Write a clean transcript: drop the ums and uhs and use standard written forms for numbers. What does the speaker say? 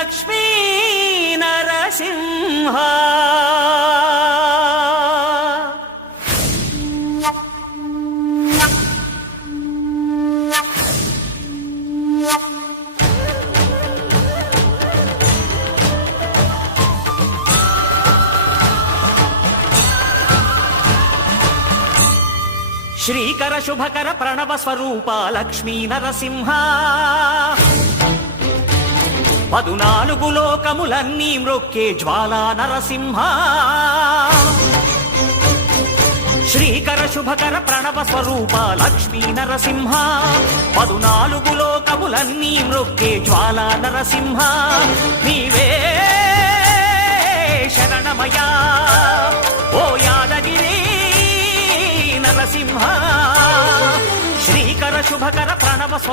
లక్ష్మీ నరసింహ శ్రీకర శుభకర ప్రణవ స్వరూప లక్ష్మీ నరసింహ 14 లోకములన్నీ మ్రొక్కే జ్వాలా నరసింహ శ్రీకర శుభకర ప్రణవ స్వరూప లక్ష్మీ నరసింహ 14 లోకములన్నీ మ్రొక్కే జ్వాలా నరసింహ నీవే శరణమయా ఓ యాదగిరి నరసింహ శ్రీకర శుభకర ప్రణవ